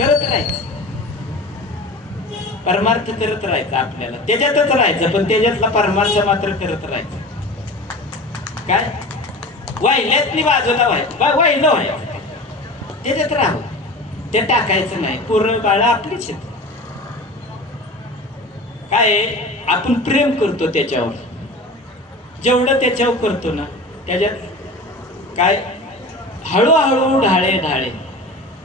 करत राहायचं, परमार्थ करत राहायचं, आपल्याला त्याच्यातच राहायचं, पण त्याच्यातला परमार्थ मात्र करत राहायचं. काय वाहिल्यातली बाजूला वाहिलं व्हायचं, त्याच्यात राहू, ते टाकायचं नाही. पोरं बाळा आपलीच आहेत. काय आपण प्रेम करतो त्याच्यावर, जेवढं त्याच्यावर करतो ना त्याच्यात काय हळूहळू ढाळे ढाळे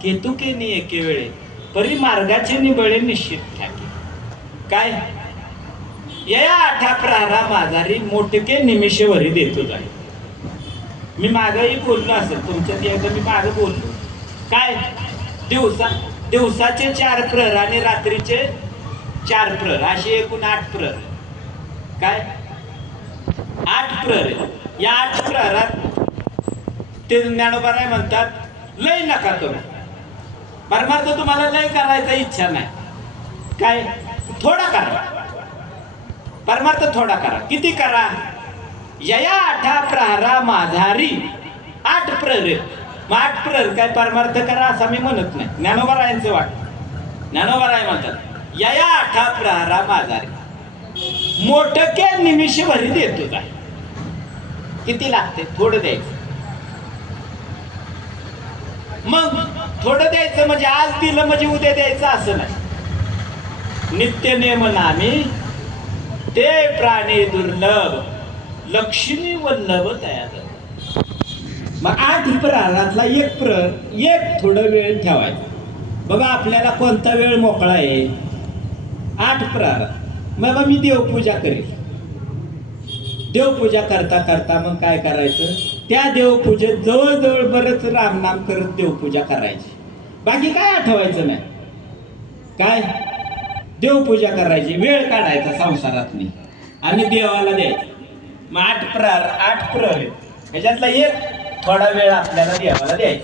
केतुके नि एके वेळे परी मार्गाचे निबळे निश्चित ठाके. काय या आठा प्रहारा माझारी मोठके निमिषवरी देतो जाईल. मी मागही बोललो असेल तुमच्यात एकदा, मी मागं बोललो. काय दिवसाचे 4 प्रहर आणि रात्रीचे 4 प्रहर, असे एकूण 8 प्रहर. काय 8 प्रहर. या 8 प्रहरात ते ज्ञानोबा म्हणतात लय नका करू. परमार्थ तुम्हाला लय करायचा इच्छा नाही, काय थोडा करा. परमार्थ थोडा करा. किती करा? या आठा प्रहारा माझारी 8 प्रहर. मग 8 प्रहर काय परमार्थ करा असं मी म्हणत नाही. ज्ञानोबा वाट ज्ञानोबा म्हणतात या आठा प्रहारा माझारी मोठके निमिष भरी देतो काय. किती लागते? थोडं द्यायचं. मग थोडं द्यायचं म्हणजे आज दिलं म्हणजे उद्या द्यायचं असं नाही. नित्य नेम नामी ते प्राणी दुर्लभ लक्ष्मी वल्लभ तयार. मग 8 प्रहरातला 1 प्रहर, एक थोडं वेळ ठेवायचा. बघा आपल्याला कोणता वेळ मोकळा आहे? 8 प्रहरात. मग मी देवपूजा करेल. देवपूजा करता करता मग काय करायचं? त्या देवपूजेत जवळजवळ बरंच रामनाम करत देवपूजा करायची. बाकी काय आठवायचं नाही. काय देवपूजा करायची, वेळ काढायचा संसारातली आणि देवाला द्यायची. मग 8 प्रहर ह्याच्यातला एक थोडा वेळ आपल्याला देवाला द्यायचा.